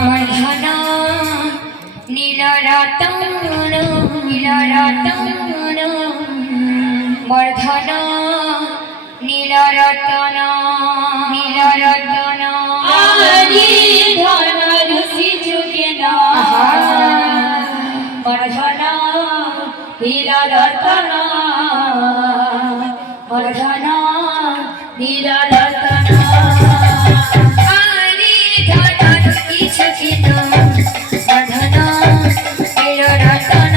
वर्धन नीलरतन नीलरतन वर्धन नीलरतन नीलरतन आदि धन ऋषि जुगेना वर्धन नीलरतन वर्धन नीलरतन आदि धन ऋषि जुगेना वर्धन नीलरतन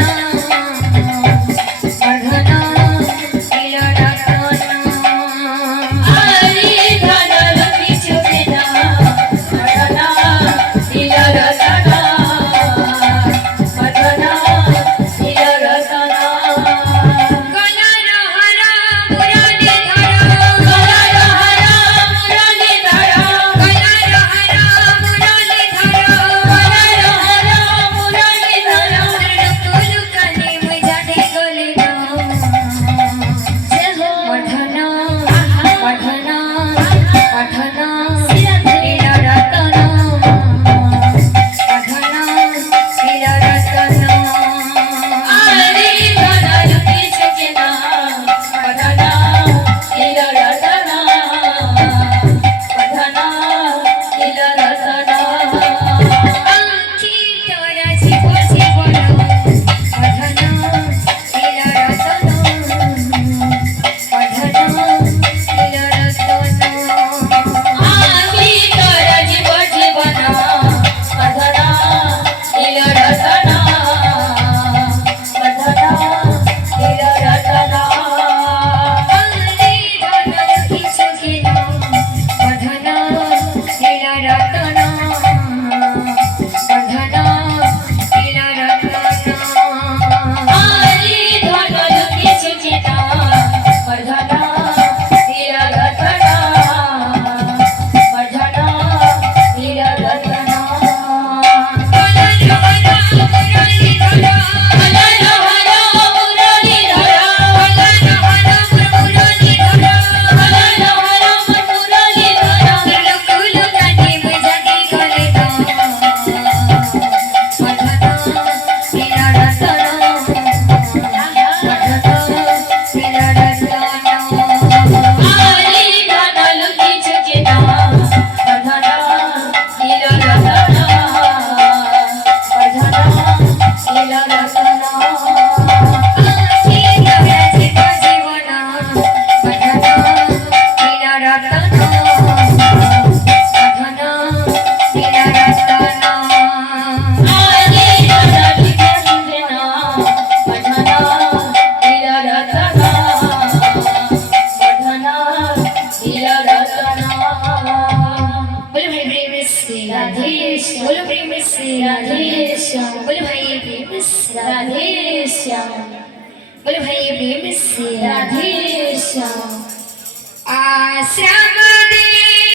वर्धन नीलरतन आदि धन ऋषि जुगेना वर्धन नीलरतन वर्धन नीलरतन बोलो प्रेम से राधे श्याम बोलो भाई प्रेम से राधे श्याम बोलो भाई प्रेम से राधे श्याम आश्रम